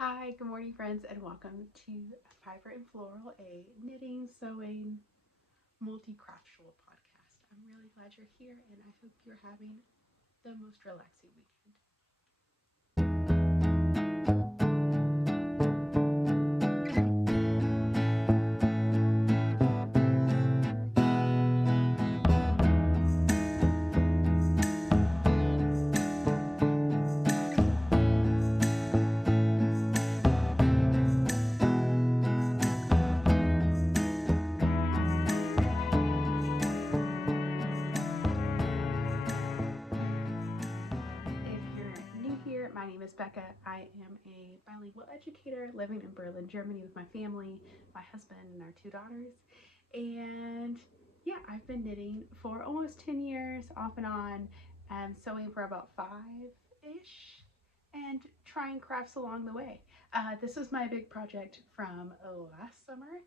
Hi, good morning friends, and welcome to Fiber and Floral, a knitting, sewing, multi-craftual podcast. I'm really glad you're here and I hope you're having the most relaxing weekend. If you're new here, my name is Becca. I am a bilingual educator living in Berlin, Germany with my family, my husband, and our two daughters. And yeah, I've been knitting for almost 10 years, off and on, and sewing for about 5-ish, and trying crafts along the way. This was my big project from last summer.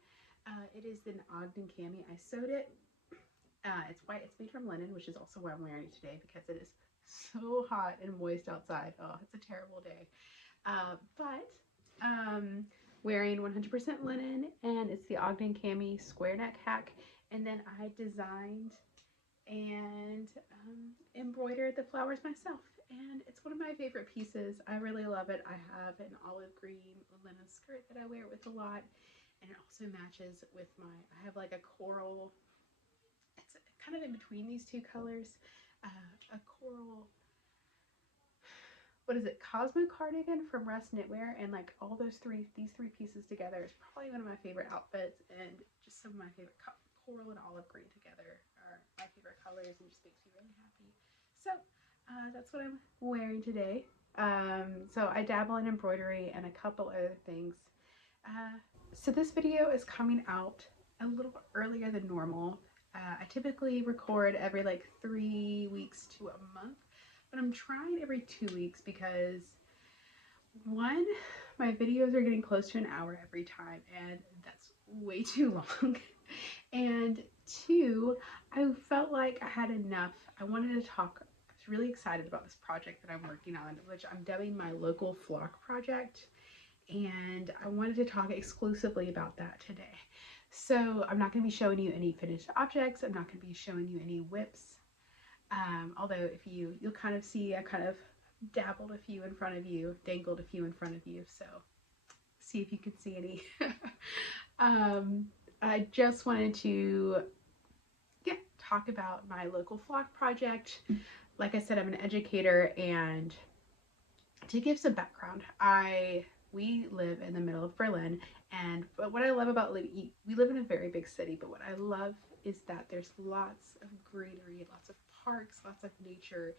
It is an Ogden cami. I sewed it. It's white. It's made from linen, which is also why I'm wearing it today because it is so hot and moist outside. Oh, it's a terrible day. But wearing 100% linen, and it's the Ogden cami square neck hack. And then I designed and embroidered the flowers myself. And it's one of my favorite pieces. I really love it. I have an olive green linen skirt that I wear with a lot. And it also matches with I have like a coral, it's kind of in between these two colors, a coral, what is it, Cosmo cardigan from Russ Knitwear, and like all these three pieces together is probably one of my favorite outfits, and just some of my favorite coral and olive green together are my favorite colors and just makes me really happy. So that's what I'm wearing today. So I dabble in embroidery and a couple other things. So this video is coming out a little earlier than normal. I typically record every like 3 weeks to a month, but I'm trying every 2 weeks because one, my videos are getting close to an hour every time, and that's way too long. And two, I felt like I had enough. I wanted to talk. I was really excited about this project that I'm working on, which I'm dubbing my local flock project. And I wanted to talk exclusively about that today. So I'm not going to be showing you any finished objects. I'm not going to be showing you any whips. Although if you'll kind of see, I kind of dabbled a few in front of you, dangled a few in front of you. So see if you can see any. um, I just wanted to talk about my local flock project. Like I said, I'm an educator, and to give some background, we live in the middle of Berlin, and but what I love about we live in a very big city, but what I love is that there's lots of greenery, lots of parks, lots of nature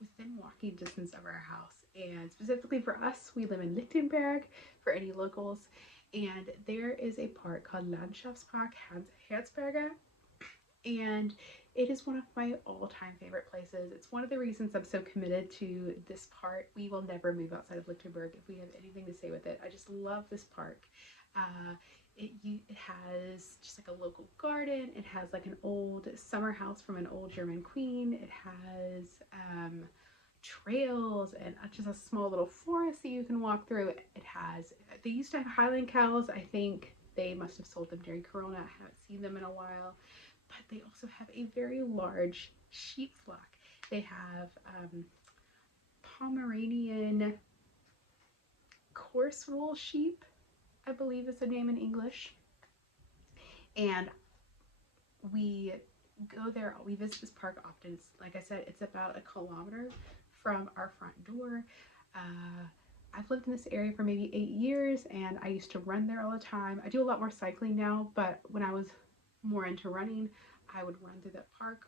within walking distance of our house. And specifically for us, we live in Lichtenberg, for any locals, and there is a park called Landschaftspark Herzberger, and it is one of my all-time favorite places. It's one of the reasons I'm so committed to this part. We will never move outside of Lichtenberg if we have anything to say with it. I just love this park. It has just like a local garden. It has like an old summer house from an old German queen. It has trails and just a small little forest that you can walk through. They used to have Highland cows. I think they must have sold them during Corona. I haven't seen them in a while. But they also have a very large sheep flock. They have Pomeranian coarse wool sheep, I believe is the name in English. And we go there, we visit this park often. Like I said, it's about 1 kilometer from our front door. I've lived in this area for maybe 8 years, and I used to run there all the time. I do a lot more cycling now, but when I was more into running, I would run through that park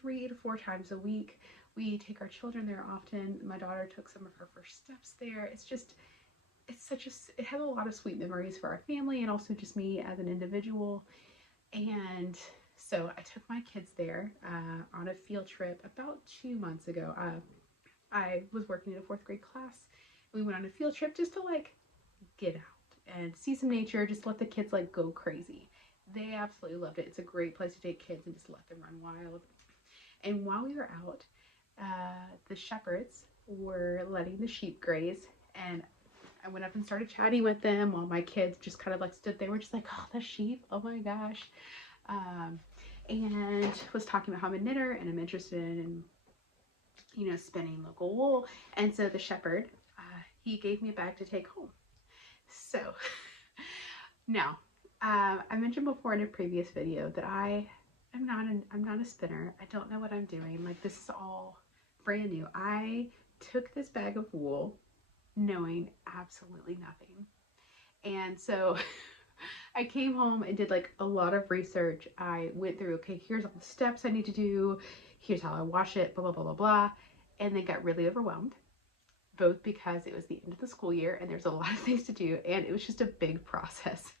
3 to 4 times a week. We take our children there often. My daughter took some of her first steps there. It has a lot of sweet memories for our family and also just me as an individual. And so I took my kids there on a field trip about 2 months ago. I was working in a 4th grade class. We went on a field trip just to like get out and see some nature, just let the kids like go crazy. They absolutely loved it. It's a great place to take kids and just let them run wild. And while we were out, the shepherds were letting the sheep graze, and I went up and started chatting with them while my kids just kind of like stood there. We're just like, oh, the sheep, oh my gosh. And was talking about how I'm a knitter and I'm interested in, you know, spinning local wool. And so the shepherd, he gave me a bag to take home. So now, I mentioned before in a previous video that I'm not a spinner. I don't know what I'm doing. Like, this is all brand new. I took this bag of wool knowing absolutely nothing. And so I came home and did like a lot of research. I went through, okay, here's all the steps I need to do. Here's how I wash it, blah, blah, blah, blah, blah. And then got really overwhelmed, both because it was the end of the school year and there's a lot of things to do and it was just a big process.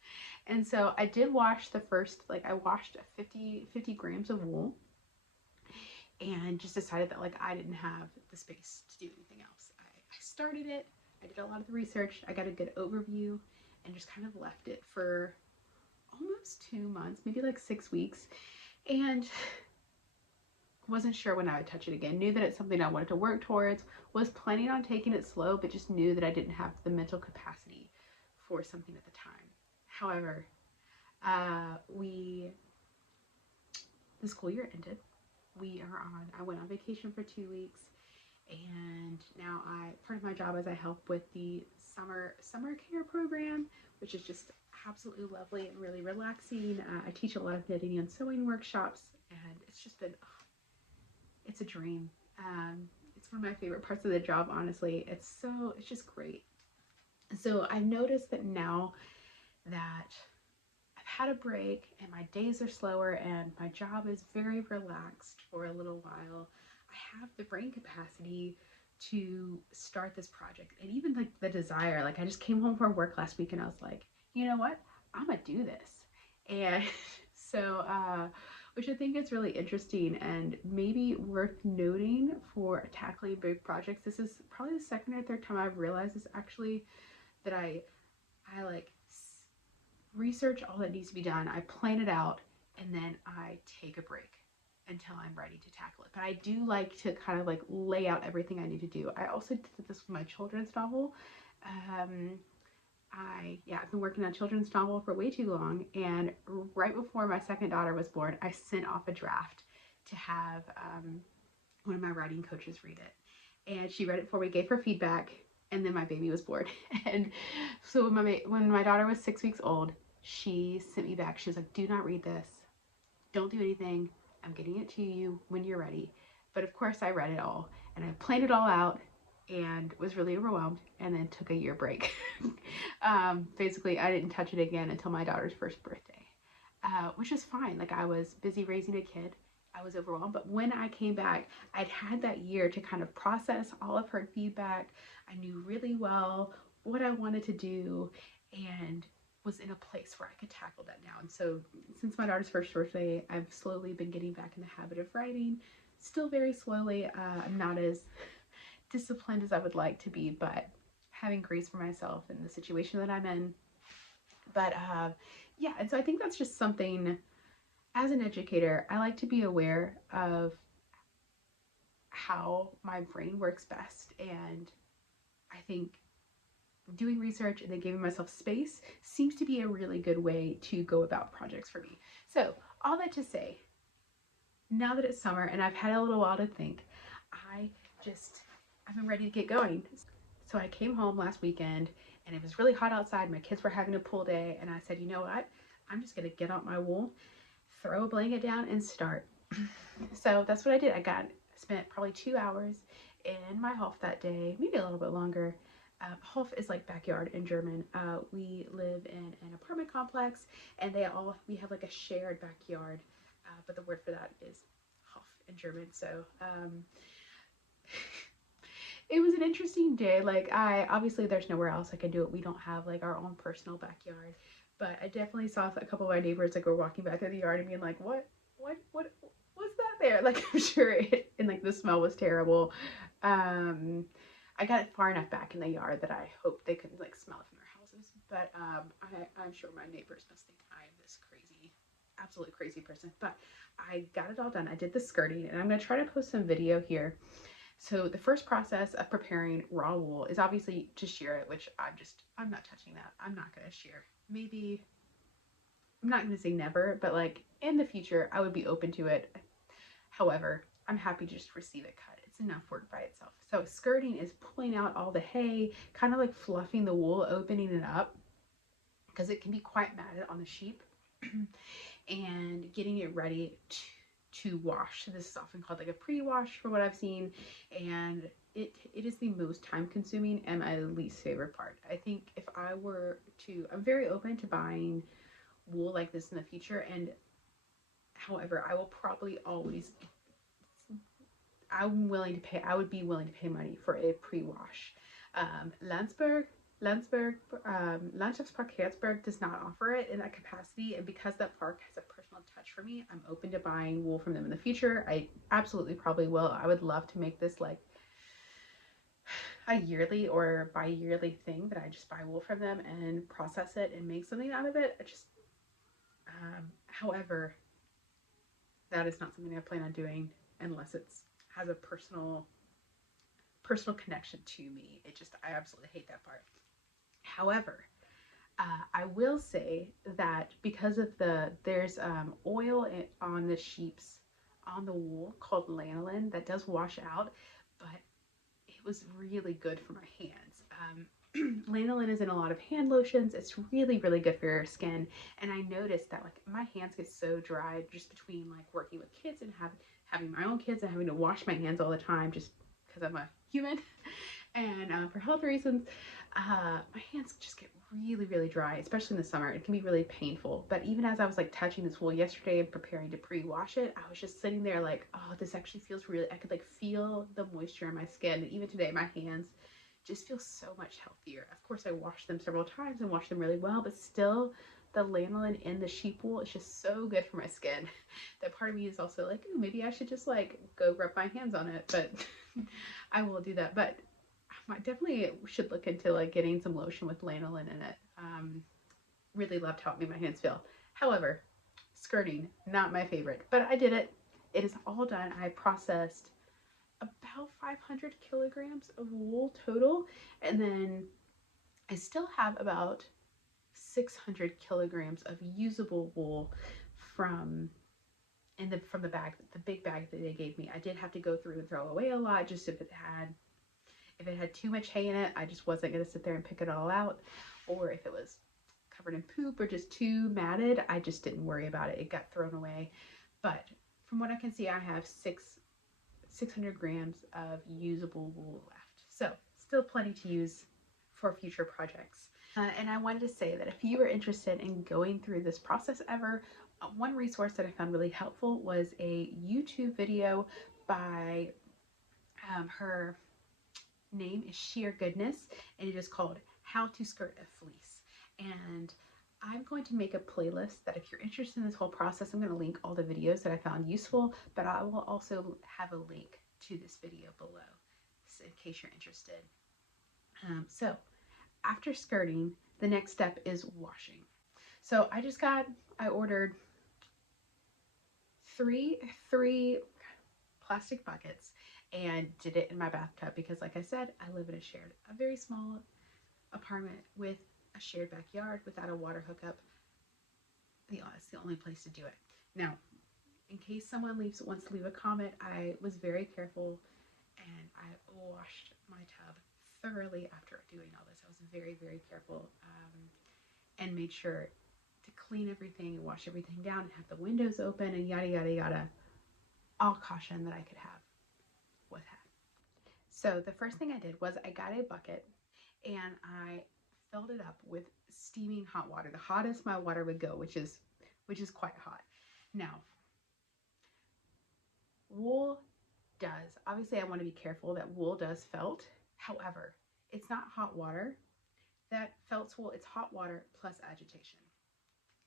And so I did wash the first, like I washed 50 grams of wool and just decided that like I didn't have the space to do anything else. I started it, I did a lot of the research, I got a good overview and just kind of left it for almost 2 months, maybe like 6 weeks, and wasn't sure when I would touch it again. Knew that it's something I wanted to work towards, was planning on taking it slow, but just knew that I didn't have the mental capacity for something at the time. However, the school year ended. I went on vacation for 2 weeks, and now part of my job is I help with the summer care program, which is just absolutely lovely and really relaxing. I teach a lot of knitting and sewing workshops, and it's just been, it's a dream. It's one of my favorite parts of the job, honestly. It's just great. So I noticed that now that I've had a break and my days are slower and my job is very relaxed for a little while, I have the brain capacity to start this project, and even like the desire. Like, I just came home from work last week and I was like, you know what, I'm gonna do this. And so which I think is really interesting and maybe worth noting for tackling big projects. This is probably the second or third time I've realized this actually, that I like research all that needs to be done, I plan it out, and then I take a break until I'm ready to tackle it. But I do like to kind of like lay out everything I need to do. I also did this with my children's novel. I've been working on children's novel for way too long, and right before my second daughter was born, I sent off a draft to have one of my writing coaches read it, and she read it for me, gave her feedback, and then my baby was born. And so when my daughter was 6 weeks old, she sent me back. She was like, do not read this, don't do anything, I'm getting it to you when you're ready. But of course I read it all and I planned it all out and was really overwhelmed, and then took a year break. Basically, I didn't touch it again until my daughter's first birthday, which is fine. Like, I was busy raising a kid, I was overwhelmed, but when I came back, I'd had that year to kind of process all of her feedback. I knew really well what I wanted to do and was in a place where I could tackle that now. And so since my daughter's first birthday, I've slowly been getting back in the habit of writing, still very slowly. I'm not as disciplined as I would like to be, but having grace for myself in the situation that I'm in. But yeah, and so I think that's just something, as an educator, I like to be aware of how my brain works best. And I think doing research and then giving myself space seems to be a really good way to go about projects for me. So all that to say, now that it's summer and I've had a little while to think, I've been ready to get going. So I came home last weekend and it was really hot outside. My kids were having a pool day, and I said, you know what? I'm just gonna get out my wool, throw a blanket down, and start. So that's what I did. Spent probably 2 hours in my Hof that day, maybe a little bit longer. Hof is like backyard in German. We live in an apartment complex, and we have like a shared backyard, but the word for that is Hof in German. So it was an interesting day. Like, obviously there's nowhere else I can do it. We don't have like our own personal backyard, but I definitely saw a couple of my neighbors like were walking back through the yard and being like, what was that there? Like, I'm sure and like the smell was terrible. I got it far enough back in the yard that I hope they couldn't like smell it from their houses. But I'm sure my neighbors must think I'm this crazy, absolutely crazy person. But I got it all done. I did the skirting, and I'm going to try to post some video here So the first process of preparing raw wool is obviously to shear it, which I'm not touching that. I'm not going to shear. Maybe, I'm not going to say never, but like in the future, I would be open to it. However, I'm happy to just receive it cut. It's enough work by itself. So skirting is pulling out all the hay, kind of like fluffing the wool, opening it up, because it can be quite matted on the sheep, and getting it ready to wash. So this is often called like a pre-wash for what I've seen, and it is the most time consuming and my least favorite part. I think if I were to, I'm very open to buying wool like this in the future, and however, I will probably always, I would be willing to pay money for a pre-wash. Landschaftspark Herzberg does not offer it in that capacity, and because that park has a personal touch for me, I'm open to buying wool from them in the future. I absolutely probably will. I would love to make this like a yearly or bi-yearly thing, that I just buy wool from them and process it and make something out of it. However, that is not something I plan on doing unless it's has a personal connection to me. I absolutely hate that part. However, I will say that because of there's oil on the sheep's, on the wool called lanolin that does wash out, but it was really good for my hands. Lanolin is in a lot of hand lotions. It's really, really good for your skin. And I noticed that like my hands get so dry just between like working with kids and having my own kids and having to wash my hands all the time just because I'm a human. And for health reasons, my hands just get really, really dry, especially in the summer. It can be really painful. But even as I was like touching this wool yesterday and preparing to pre-wash it, I was just sitting there like, oh, this actually feels really, I could like feel the moisture in my skin. And even today, my hands just feel so much healthier. Of course, I washed them several times and washed them really well, but still the lanolin in the sheep wool is just so good for my skin. That part of me is also like, ooh, maybe I should just like go rub my hands on it, but I will do that. But I definitely should look into like getting some lotion with lanolin in it. Really loved how it made my hands feel. However, skirting, not my favorite, but I did it. It is all done. I processed about 500 kilograms of wool total, and then I still have about 600 kilograms of usable wool from the bag, the big bag that they gave me. I did have to go through and throw away a lot, just if it had too much hay in it, I just wasn't going to sit there and pick it all out. Or if it was covered in poop or just too matted, I just didn't worry about it. It got thrown away. But from what I can see, I have 600 grams of usable wool left. So still plenty to use for future projects. And I wanted to say that if you are interested in going through this process ever, one resource that I found really helpful was a YouTube video by her name is Sheer Goodness, and it is called How to Skirt a Fleece. And I'm going to make a playlist that if you're interested in this whole process, I'm going to link all the videos that I found useful, but I will also have a link to this video below so in case you're interested. So after skirting, the next step is washing. So I ordered three plastic buckets and did it in my bathtub because, like I said, I live in a very small apartment with a shared backyard without a water hookup. It's the only place to do it. Now, in case someone wants to leave a comment, I was very careful and I washed my tub thoroughly after doing all this. I was very, very careful and made sure to clean everything and wash everything down and have the windows open and yada, yada, yada. All caution that I could have was had. So the first thing I did was I got a bucket and I filled it up with steaming hot water, the hottest my water would go, which is quite hot. Now, wool does, obviously I want to be careful that wool does felt. However, it's not hot water that felts wool, it's hot water plus agitation.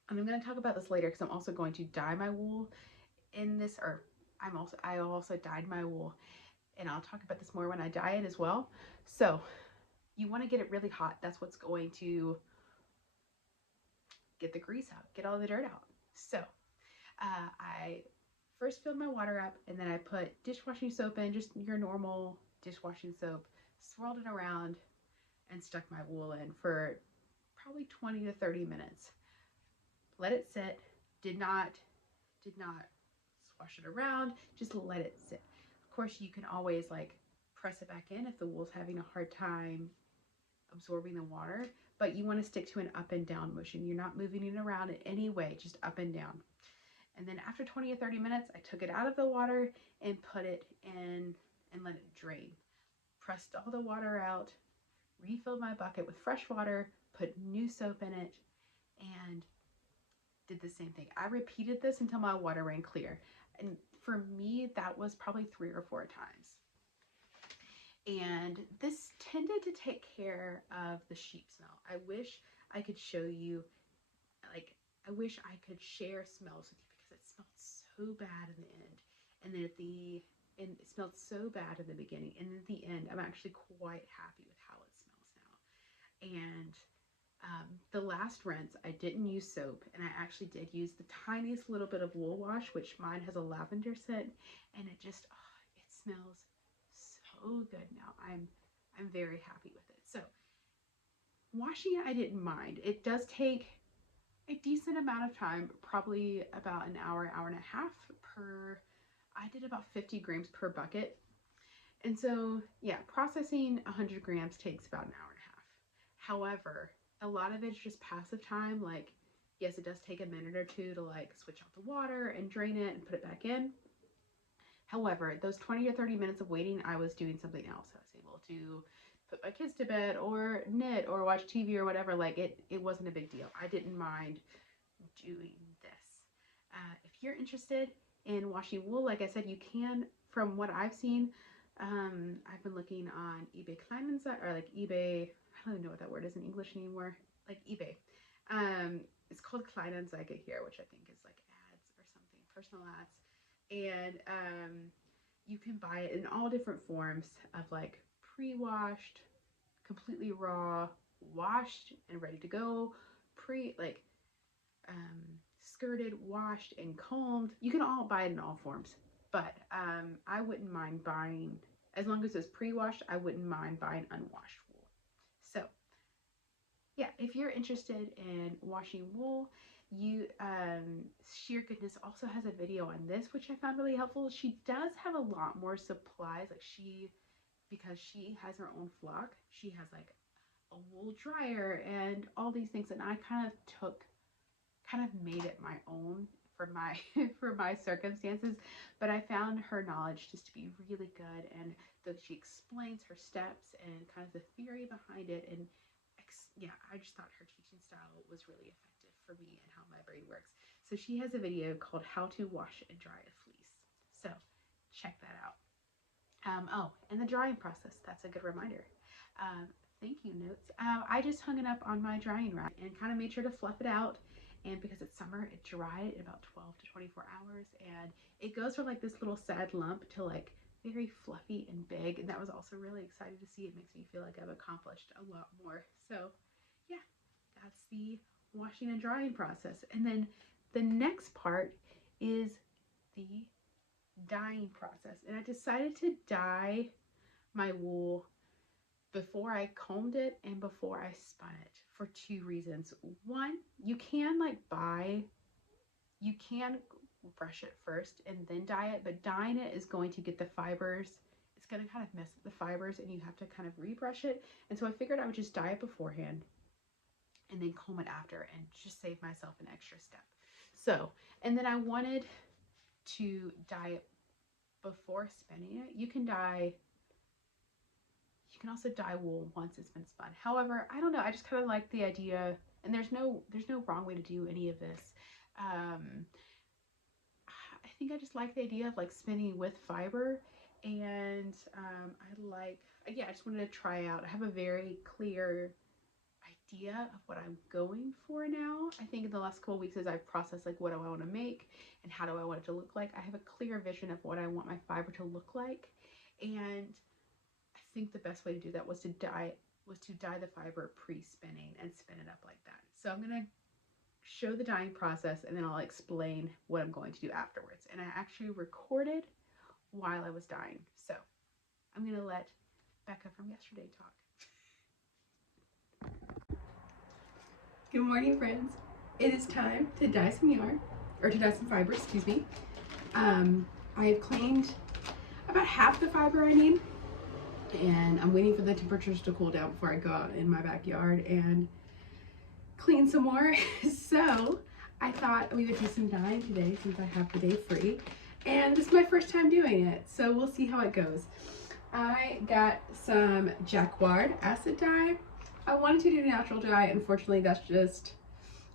And I'm going to talk about this later because I'm also going to dye my wool in this, or I also dyed my wool, and I'll talk about this more when I dye it as well. So you want to get it really hot. That's what's going to get the grease out, get all the dirt out. So I first filled my water up, and then I put dishwashing soap in, just your normal dishwashing soap, swirled it around, and stuck my wool in for probably 20 to 30 minutes. Let it sit. Did not swash it around, just let it sit. Of course, you can always like press it back in if the wool's having a hard time absorbing the water, but you want to stick to an up and down motion. You're not moving it around in any way, just up and down. And then after 20 or 30 minutes, I took it out of the water and put it in and let it drain. Pressed all the water out, refilled my bucket with fresh water, put new soap in it, and did the same thing. I repeated this until my water ran clear. And for me, that was probably 3 or 4 times. And this tended to take care of the sheep smell. I wish I could show you, like, I wish I could share smells with you because it smelled so bad in the end. And then and it smelled so bad in the beginning. And at the end, I'm actually quite happy with how it smells now. And the last rinse, I didn't use soap, and I actually did use the tiniest little bit of wool wash, which mine has a lavender scent, and it just, it smells so good now. I'm very happy with it. So washing it, I didn't mind. It does take a decent amount of time, probably about an hour, hour and a half per, I did about 50 grams per bucket. And so, yeah, processing 100 grams takes about an hour and a half. However, a lot of it's just passive time. Like, yes, it does take a minute or two to like switch out the water and drain it and put it back in. However, those 20 or 30 minutes of waiting, I was doing something else. I was able to put my kids to bed or knit or watch TV or whatever. Like, it wasn't a big deal. I didn't mind doing this. If you're interested in washing wool, like I said, you can, from what I've seen, I've been looking on eBay Kleinanzeigen, or like eBay, I don't even know what that word is in English anymore, like eBay. It's called Kleinanzeigen here, which I think is like ads or something, personal ads. And you can buy it in all different forms of like pre-washed, completely raw, washed and ready to go, skirted, washed and combed. You can all buy it in all forms, but I wouldn't mind buying, as long as it's pre-washed, I wouldn't mind buying unwashed wool. So yeah, if you're interested in washing wool, Sheer Goodness also has a video on this, which I found really helpful. She does have a lot more supplies, like because she has her own flock, she has like a wool dryer and all these things, and I kind of made it my own for my for my circumstances, but I found her knowledge just to be really good, and that she explains her steps and kind of the theory behind it, and yeah, I just thought her teaching style was really effective for me and how my brain works. So she has a video called How to Wash and Dry a Fleece, so check that out. Oh, and the drying process, that's a good reminder. Thank you, notes. I just hung it up on my drying rack and kind of made sure to fluff it out. And because it's summer, it dried in about 12 to 24 hours. And it goes from like this little sad lump to like very fluffy and big. And that was also really exciting to see. It makes me feel like I've accomplished a lot more. So yeah, that's the washing and drying process. And then the next part is the dyeing process. And I decided to dye my wool before I combed it and before I spun it for 2 reasons. One, you can brush it first and then dye it, but dyeing it is going to get the fibers. It's going to kind of mess with the fibers and you have to kind of rebrush it. And so I figured I would just dye it beforehand and then comb it after and just save myself an extra step. So, and then I wanted to dye it before spinning it. You can also dye wool once it's been spun. However, I don't know, I just kind of like the idea, and there's no wrong way to do any of this. I think I just like the idea of like spinning with fiber, and I just wanted to try out. I have a very clear idea of what I'm going for now. I think in the last couple of weeks as I've processed like what do I want to make and how do I want it to look like, I have a clear vision of what I want my fiber to look like, and I think the best way to do that was to dye the fiber pre-spinning and spin it up like that. So I'm gonna show the dyeing process, and then I'll explain what I'm going to do afterwards. And I actually recorded while I was dyeing. So I'm going to let Becca from yesterday talk. Good morning, friends. It is time to dye some yarn, or to dye some fiber, excuse me. I have cleaned about half the fiber I need, and I'm waiting for the temperatures to cool down before I go out in my backyard and clean some more. So I thought we would do some dyeing today since I have the day free, and this is my first time doing it, so we'll see how it goes. I got some jacquard acid dye. I wanted to do natural dye. Unfortunately,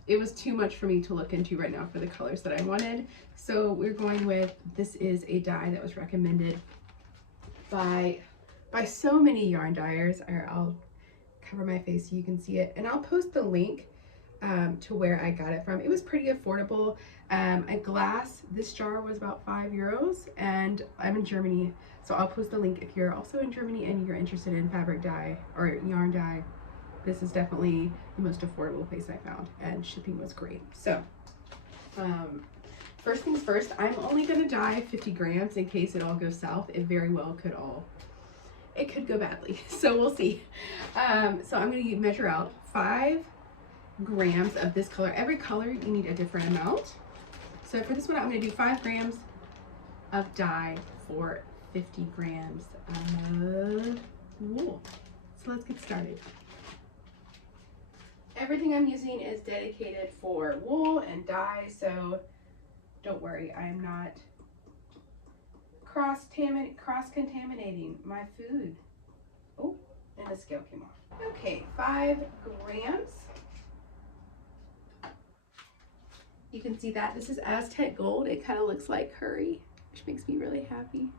it was too much for me to look into right now for the colors that I wanted. So we're going with, this is a dye that was recommended by so many yarn dyers. I'll cover my face so you can see it, and I'll post the link to where I got it from. It was pretty affordable. A glass, this jar was about €5, and I'm in Germany, so I'll post the link if you're also in Germany and you're interested in fabric dye or yarn dye. This is definitely the most affordable place I found, and shipping was great. So first things first, I'm only going to dye 50 grams in case it all goes south. It very well could go badly, so we'll see. So I'm going to measure out 5 grams of this color. Every color you need a different amount. So for this one, I'm going to do 5 grams of dye for 50 grams of wool. So let's get started. Everything I'm using is dedicated for wool and dye, so don't worry, I'm not cross-contaminating my food. Oh, and the scale came off. Okay, 5 grams. You can see that this is Aztec gold. It kind of looks like curry, which makes me really happy.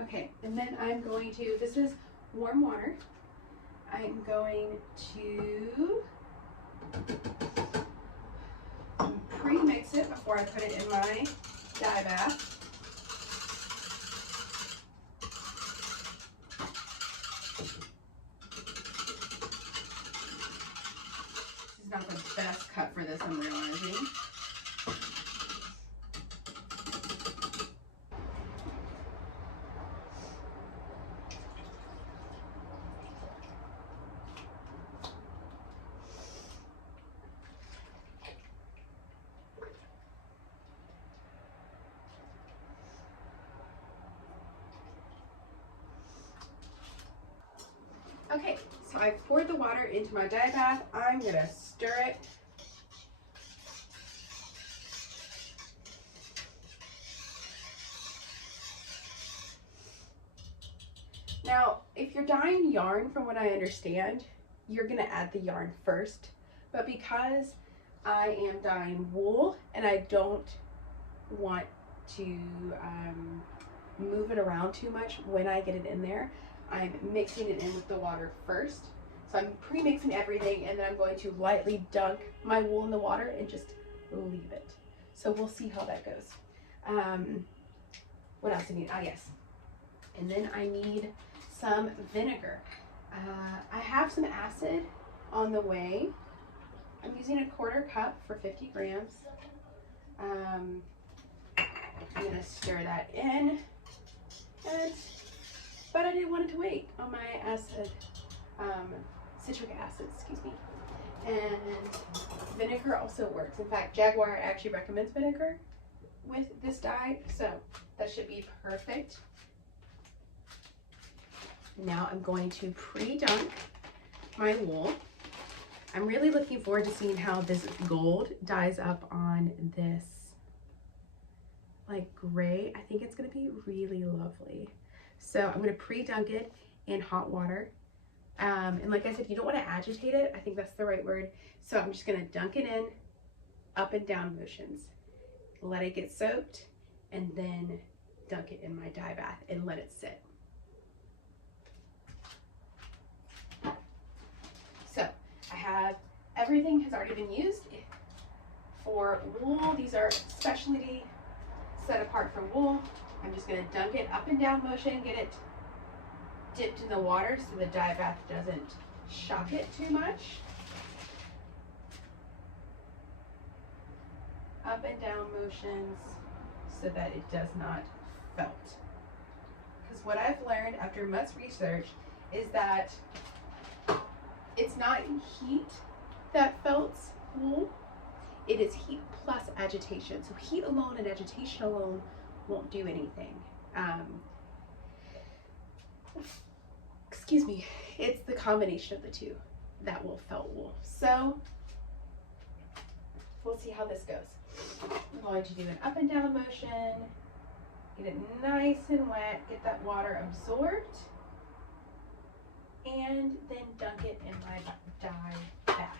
Okay, and then I'm going to, this is warm water. I'm going to pre-mix it before I put it in my dye bath. This is not the best cut for this, I'm realizing. Okay, so I poured the water into my dye bath. I'm gonna stir it. Now, if you're dyeing yarn, from what I understand, you're gonna add the yarn first. But because I am dyeing wool and I don't want to move it around too much when I get it in there, I'm mixing it in with the water first. So I'm pre-mixing everything, and then I'm going to lightly dunk my wool in the water and just leave it. So we'll see how that goes. What else do I need? Ah, yes. And then I need some vinegar. I have some acid on the way. I'm using a 1/4 cup for 50 grams. I'm gonna stir that in. But I didn't want it to wait on my acid, citric acid, excuse me. And vinegar also works. In fact, Jaguar actually recommends vinegar with this dye, so that should be perfect. Now I'm going to pre-dunk my wool. I'm really looking forward to seeing how this gold dyes up on this like gray. I think it's going to be really lovely. So I'm going to pre-dunk it in hot water. And like I said, you don't want to agitate it. I think that's the right word. So I'm just going to dunk it in up and down motions. Let it get soaked, and then dunk it in my dye bath and let it sit. So I have, everything has already been used. For wool, these are specialty set apart for wool. I'm just going to dunk it up and down motion, get it dipped in the water so the dye bath doesn't shock it too much. up and down motions so that it does not felt. Because what I've learned after much research is that it's not heat that felts wool, it is heat plus agitation. So heat alone and agitation alone won't do anything. Excuse me, it's the combination of the two that will felt wool. So we'll see how this goes. I'm going to do an up and down motion, get it nice and wet, get that water absorbed, and then dunk it in my dye bath.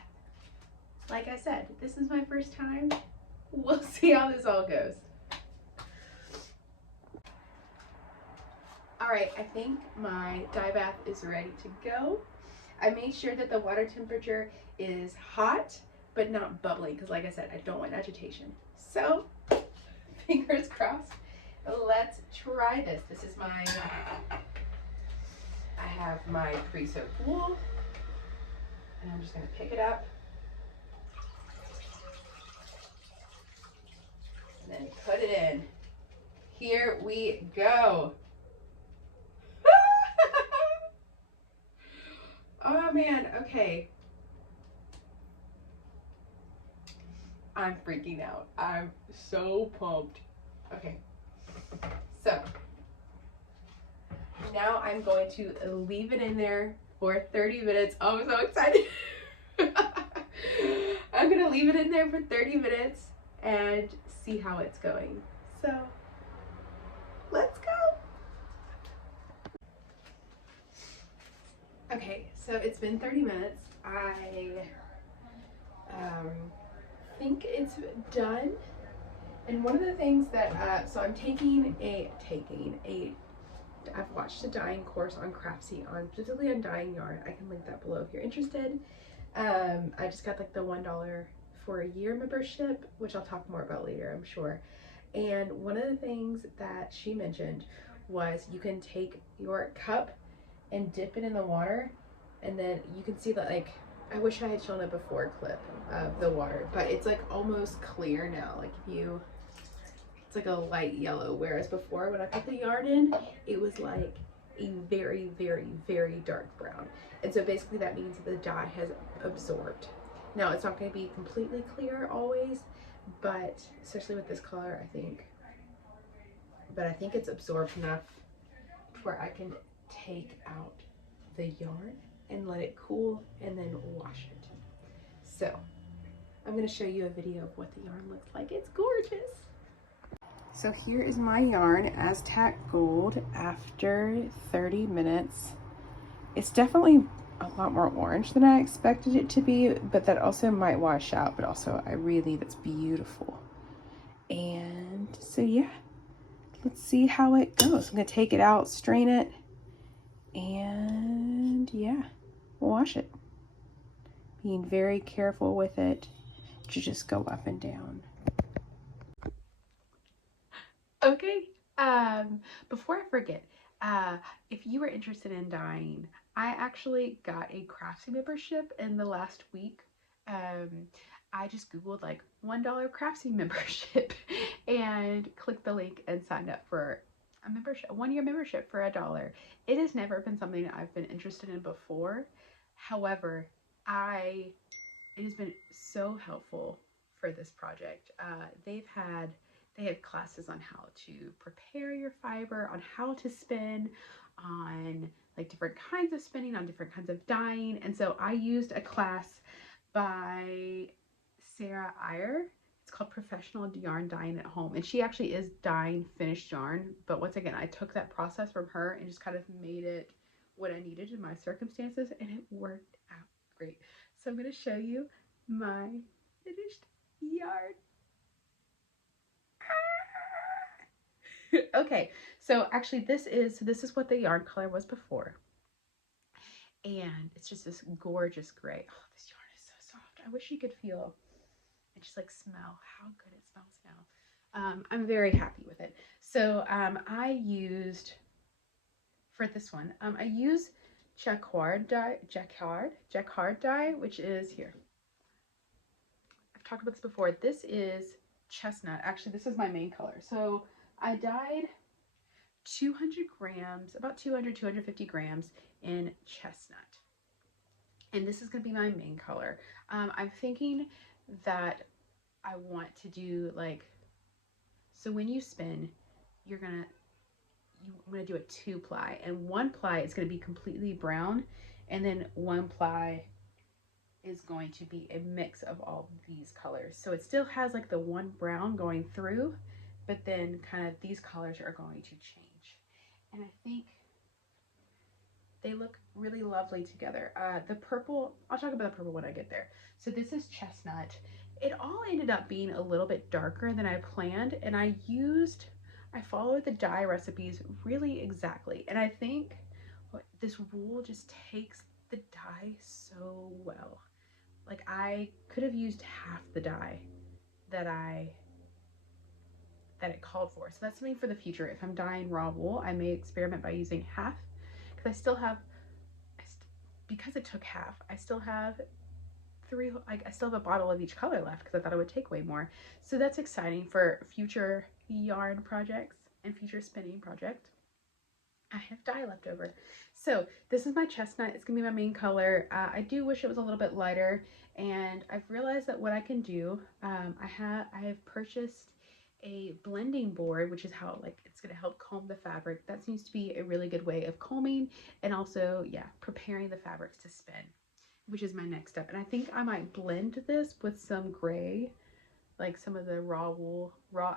Like I said, this is my first time. We'll see how this all goes. All right, I think my dye bath is ready to go. I made sure that the water temperature is hot, but not bubbling, because like I said, I don't want agitation. So, fingers crossed, let's try this. This is my, I have my pre-soaked wool, and I'm just gonna pick it up, and then put it in. Here we go. Oh man, okay. I'm freaking out. I'm so pumped. Okay, so now I'm going to leave it in there for 30 minutes. Oh, I'm so excited. I'm gonna leave it in there for 30 minutes and see how it's going. So let's go. Okay, so it's been 30 minutes. I think it's done. And one of the things that, so I'm I've watched a dyeing course on Craftsy specifically on dyeing yarn. I can link that below if you're interested. I just got like the $1 for a year membership, which I'll talk more about later, I'm sure. And one of the things that she mentioned was you can take your cup and dip it in the water, and then you can see that, like, I wish I had shown a before clip of the water, but it's like almost clear now. Like it's like a light yellow, whereas before when I put the yarn in, it was like a very, very, very dark brown. And so basically that means that the dye has absorbed. Now it's not going to be completely clear always, but especially with this color, I think it's absorbed enough where I can take out the yarn and let it cool and then wash it. So I'm going to show you a video of what the yarn looks like. It's gorgeous. So here is my yarn, Aztec Gold, after 30 minutes. It's definitely a lot more orange than I expected it to be, but that also might wash out, but also that's beautiful. And so yeah, let's see how it goes. I'm going to take it out, strain it, and yeah, wash it. Being very careful with it to just go up and down. Okay, before I forget, if you were interested in dyeing, I actually got a Craftsy membership in the last week. I just Googled like $1 Craftsy membership and clicked the link and signed up for a membership, a 1-year membership for $1. It has never been something that I've been interested in before. However, it has been so helpful for this project. They have classes on how to prepare your fiber, on how to spin, on like different kinds of spinning, on different kinds of dyeing. And so I used a class by Sarah Iyer. It's called Professional Yarn Dyeing at Home. And she actually is dyeing finished yarn. But once again, I took that process from her and just kind of made it what I needed in my circumstances, and it worked out great. So I'm going to show you my finished yarn. Okay, so actually this is what the yarn color was before, and it's just this gorgeous gray. Oh, this yarn is so soft. I wish you could feel and just like smell how good it smells now. I'm very happy with it. So I used, for this one, I use jacquard dye, which is here. I've talked about this before. This is chestnut. Actually, this is my main color. So I dyed 200 grams, about 200, 250 grams in chestnut. And this is going to be my main color. I'm thinking that I want to do like, so when you spin, I'm going to do a 2-ply, and 1-ply is going to be completely brown, and then 1-ply is going to be a mix of all these colors. So it still has like the one brown going through, but then kind of these colors are going to change. And I think they look really lovely together. The purple, I'll talk about the purple when I get there. So this is chestnut. It all ended up being a little bit darker than I planned, and I followed the dye recipes really exactly. And I think this wool just takes the dye so well. Like I could have used half the dye that it called for. So that's something for the future. If I'm dyeing raw wool, I may experiment by using half, because I still have, because it took half, I still have I still have a bottle of each color left because I thought it would take way more. So that's exciting for future yarn projects and future spinning projects. I have dye left over. So this is my chestnut. It's gonna be my main color. I do wish it was a little bit lighter, and I've realized that what I can do, I have purchased a blending board, which is how like it's gonna help comb the fabric. That seems to be a really good way of combing and also, yeah, preparing the fabrics to spin, which is my next step. And I think I might blend this with some gray, like some of the raw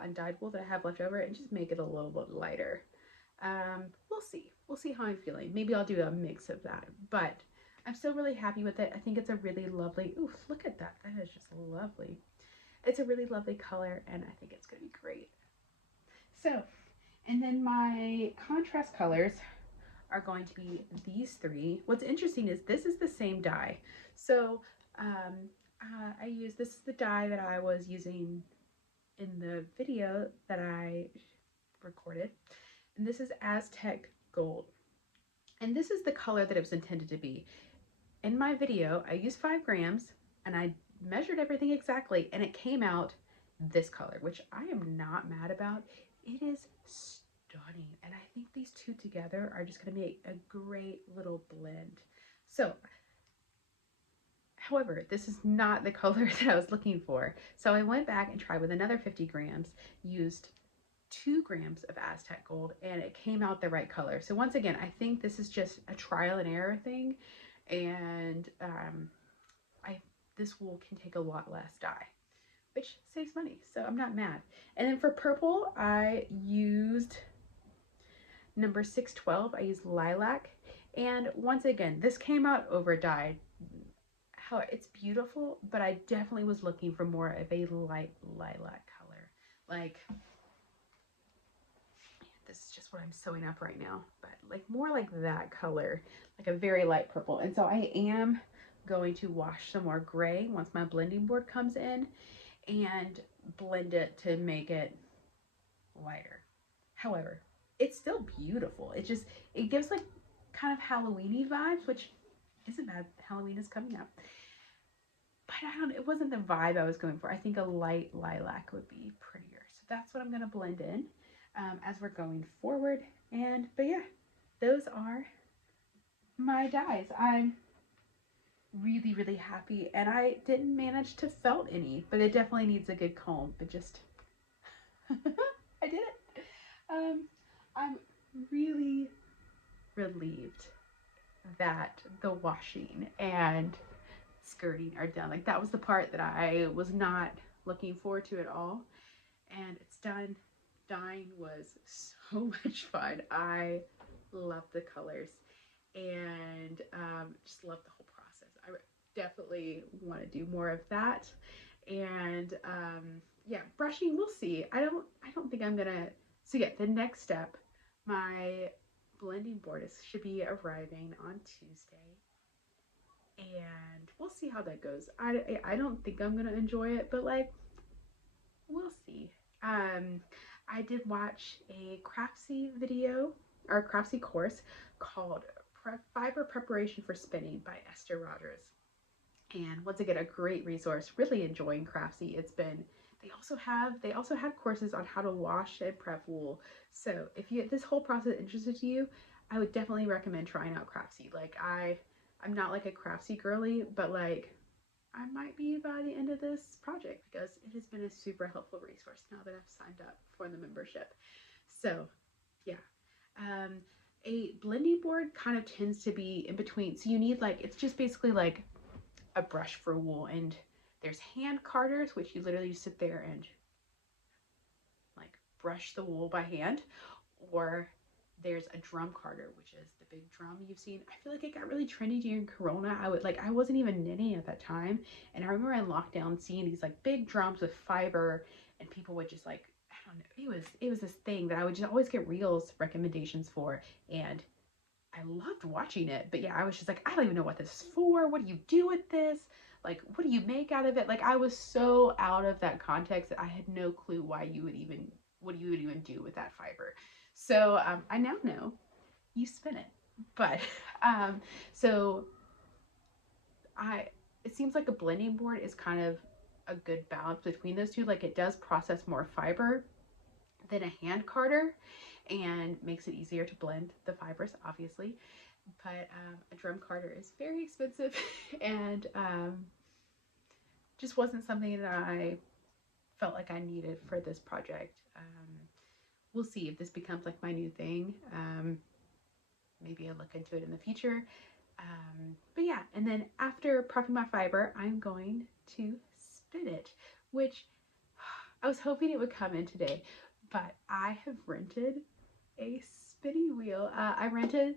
undyed wool that I have left over, and just make it a little bit lighter. We'll see how I'm feeling. Maybe I'll do a mix of that, but I'm still really happy with it. I think it's a really lovely, oof, look at that. That is just lovely. It's a really lovely color, and I think it's gonna be great. So, and then my contrast colors are going to be these three. What's interesting is this is the same dye. So this is the dye that I was using in the video that I recorded. And this is Aztec Gold. And this is the color that it was intended to be. In my video, I used 5 grams and I measured everything exactly, and it came out this color, which I am not mad about. It is stunning, and I think these two together are just going to make a great little blend. So, however, this is not the color that I was looking for. So I went back and tried with another 50 grams, used 2 grams of Aztec Gold, and it came out the right color. So once again, I think this is just a trial and error thing, and this wool can take a lot less dye, which saves money, so I'm not mad. And then for purple, I used number 612. I used lilac, and once again, this came out over dyed. How it's beautiful, but I definitely was looking for more of a light lilac color. Like, this is just what I'm sewing up right now, but like more like that color, like a very light purple. And so I am going to wash some more gray once my blending board comes in and blend it to make it lighter. However, it's still beautiful. It gives like kind of Halloween-y vibes, which isn't bad. Halloween is coming up. But it wasn't the vibe I was going for. I think a light lilac would be prettier. So that's what I'm going to blend in as we're going forward. But yeah, those are my dyes. I'm really, really happy, and I didn't manage to felt any, but it definitely needs a good comb, but just, I did it. I'm really relieved that the washing and skirting are done. Like, that was the part that I was not looking forward to at all, and it's done. Dyeing was so much fun. I love the colors, and just love the whole process. I definitely want to do more of that. And yeah, brushing, we'll see. I don't think I'm gonna. So yeah, the next step, my blending board should be arriving on Tuesday, and we'll see how that goes. I don't think I'm gonna enjoy it, but like, we'll see. I did watch a Craftsy video, or a Craftsy course called Fiber Preparation for Spinning by Esther Rogers. And once again, a great resource. Really enjoying Craftsy. they also had courses on how to wash and prep wool. So if this whole process interested you, I would definitely recommend trying out Craftsy. Like I'm not like a Craftsy girly, but like I might be by the end of this project because it has been a super helpful resource now that I've signed up for the membership. So yeah. A blending board kind of tends to be in between. So you need like, it's just basically like a brush for wool, and there's hand carders, which you literally just sit there and like brush the wool by hand, or there's a drum carder, which is the big drum you've seen. I feel like it got really trendy during Corona. I wasn't even knitting at that time, and I remember in lockdown seeing these like big drums with fiber, and people would just like, I don't know, it was this thing that I would just always get reels recommendations for, and I loved watching it. But yeah, I was just like, I don't even know what this is for. What do you do with this? Like, what do you make out of it? Like, I was so out of that context that I had no clue what you would even do with that fiber. So I now know you spin it. But so it seems like a blending board is kind of a good balance between those two. Like, it does process more fiber than a hand carder and makes it easier to blend the fibers, obviously. But a drum carder is very expensive and just wasn't something that I felt like I needed for this project. We'll see if this becomes like my new thing. Maybe I'll look into it in the future. But yeah, and then after prepping my fiber, I'm going to spin it, which I was hoping it would come in today, but I have rented a spinning wheel. I rented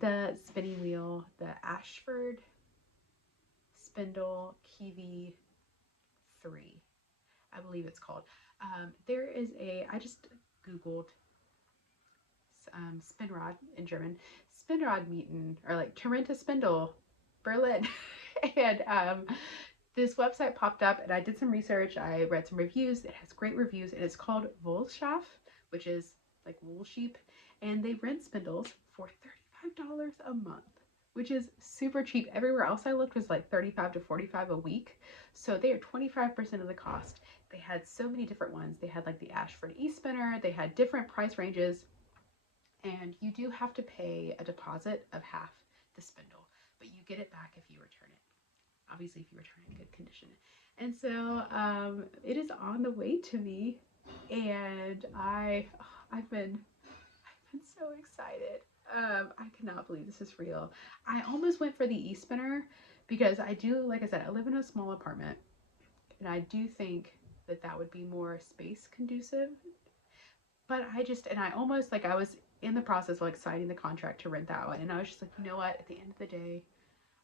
the spinning wheel, the Ashford Spindle Kiwi 3, I believe it's called. There is I just Googled spin rod in German, spin rod mieten, or like Tarenta Spindle, Berlin. And this website popped up and I did some research. I read some reviews. It has great reviews, and it's called Wollschaf, which is like wool sheep. And they rent spindles for $35 a month, which is super cheap. Everywhere else I looked was like $35 to $45 a week. So they are 25% of the cost. They had so many different ones. They had like the Ashford E-spinner. They had different price ranges. And you do have to pay a deposit of half the spindle, but you get it back if you return it. Obviously, if you return it in good condition. And so it is on the way to me, and I've been so excited. I cannot believe this is real. I almost went for the e-spinner because I do, like I said, I live in a small apartment, and I do think that that would be more space conducive. But I almost, like, I was in the process of like signing the contract to rent that one, and I was just like, you know what, at the end of the day,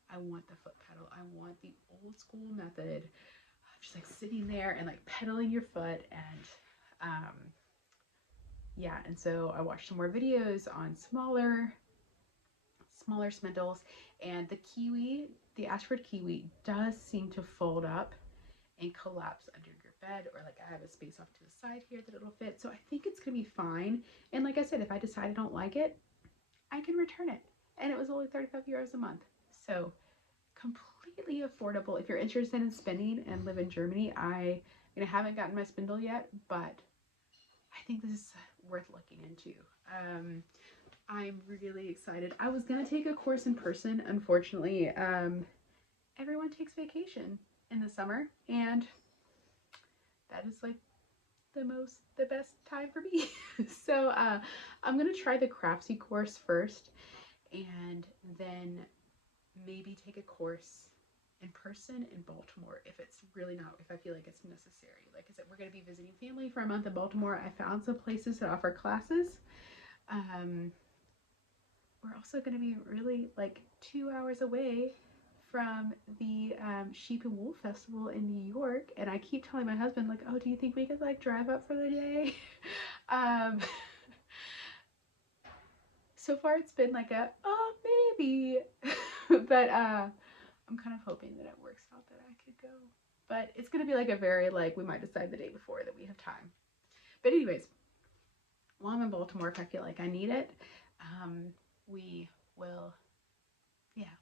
I want the foot pedal. I want the old school method, just like sitting there and like pedaling your foot. And yeah, and so I watched some more videos on smaller spindles, and the Ashford Kiwi does seem to fold up and collapse under your bed, or like I have a space off to the side here that it'll fit. So I think it's gonna be fine. And like I said, if I decide I don't like it, I can return it. And it was only 35 euros a month. So completely affordable if you're interested in spinning and live in Germany. I haven't gotten my spindle yet, but I think this is worth looking into. I'm really excited. I was gonna take a course in person. Unfortunately, everyone takes vacation in the summer, and that is like the best time for me. So I'm gonna try the Craftsy course first, and then maybe take a course in person in Baltimore if I feel like it's necessary. Like I said, we're gonna be visiting family for a month in Baltimore. I found some places that offer classes. We're also gonna be really like 2 hours away from the Sheep and Wool Festival in New York, and I keep telling my husband, like, oh, do you think we could like drive up for the day? So far it's been like maybe, but I'm kind of hoping that it works out that I could go. But it's gonna be like a very like, we might decide the day before that we have time. But anyways, while I'm in Baltimore, if I feel like I need it, we will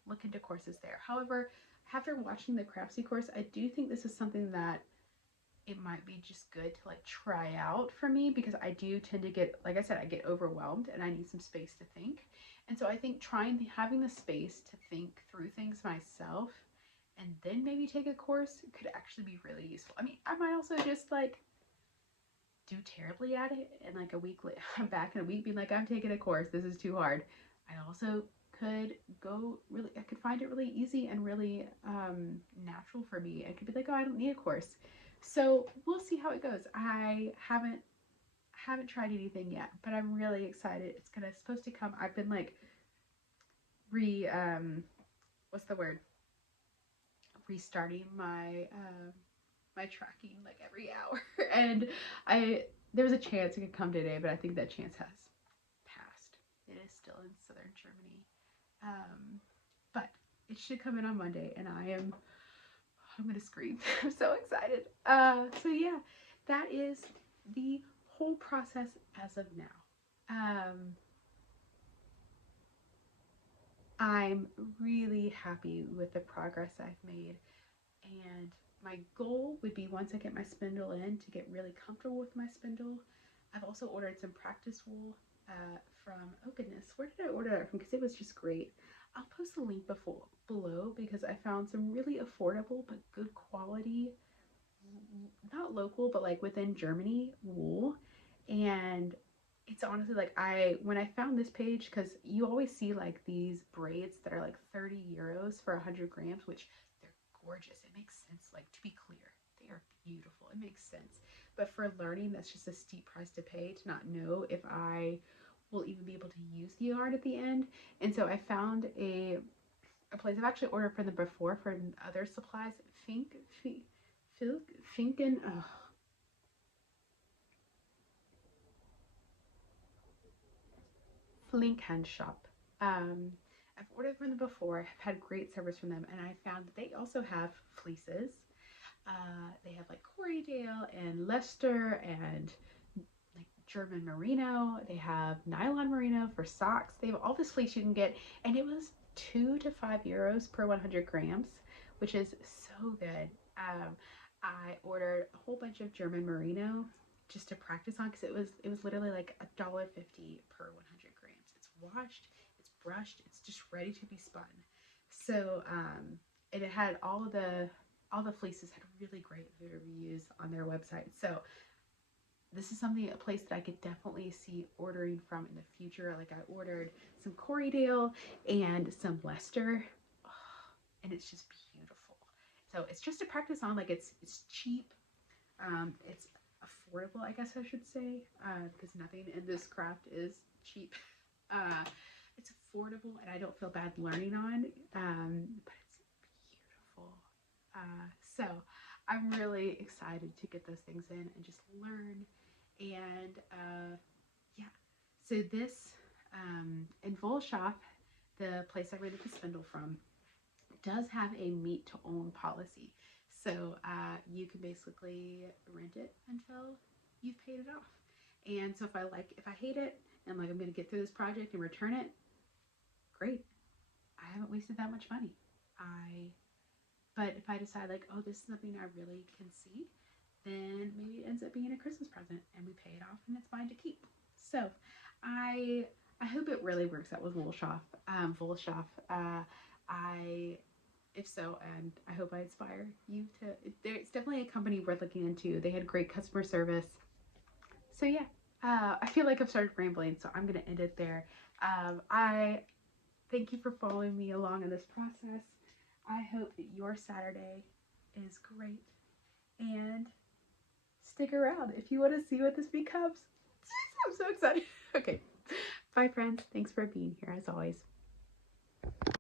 look into courses there. However, after watching the Craftsy course, I do think this is something that it might be just good to like try out for me, because I do tend to get, like I said, I get overwhelmed and I need some space to think. And so I think having the space to think through things myself and then maybe take a course could actually be really useful. I mean, I might also just like do terribly at it and like a week later I'm back in a week being like, I'm taking a course, this is too hard. I also could I could find it really easy and really natural for me. I could be like, oh, I don't need a course. So we'll see how it goes. I haven't tried anything yet, but I'm really excited. It's supposed to come. I've been like what's the word, restarting my tracking like every hour. And there was a chance it could come today, but I think that chance has passed. It is still in southern Germany, but it should come in on Monday, and I'm gonna scream. I'm so excited. So yeah, that is the whole process as of now. I'm really happy with the progress I've made, and my goal would be, once I get my spindle in, to get really comfortable with my spindle. I've also ordered some practice wool from, oh goodness, where did I order that from? Because it was just great. I'll post the link below, because I found some really affordable but good quality, not local, but like within Germany, wool. And it's honestly like, when I found this page, because you always see like these braids that are like 30 euros for 100 grams, which they're gorgeous. It makes sense. Like, to be clear, they are beautiful. It makes sense. But for learning, that's just a steep price to pay, to not know if I will even be able to use the yarn at the end. And so I found a place I've actually ordered from them before for other supplies. Finken, oh, Flinkhand shop. I've ordered from them before. I've had great service from them, and I found that they also have fleeces. They have like Corriedale and Leicester and like German merino. They have nylon merino for socks. They have all this fleece you can get, and it was 2 to 5 euros per 100 grams, which is so good. I ordered a whole bunch of German merino just to practice on, because it was literally like $1.50 per 100 grams. It's washed, it's brushed, it's just ready to be spun. So and it had all the fleeces had really great reviews on their website. So this is a place that I could definitely see ordering from in the future. Like, I ordered some Corriedale and some Leicester, and it's just beautiful. So it's just to practice on. Like, it's cheap, it's affordable, I guess I should say, because nothing in this craft is cheap. It's affordable, and I don't feel bad learning on, but it's beautiful. So I'm really excited to get those things in and just learn. And yeah, so this in Volshop, the place I rented the spindle from, does have a meet to own policy. So you can basically rent it until you've paid it off. And so if I hate it and like I'm gonna get through this project and return it, great. I haven't wasted that much money. But if I decide like, oh, this is something I really can see, then maybe it ends up being a Christmas present and we pay it off and it's mine to keep. So I hope it really works out with Volshop. If so, and I hope I inspire you to. It's definitely a company worth looking into. They had great customer service. So yeah, I feel like I've started rambling, so I'm gonna end it there. I thank you for following me along in this process. I hope that your Saturday is great, and stick around if you want to see what this becomes. I'm so excited. Okay, bye friends. Thanks for being here as always.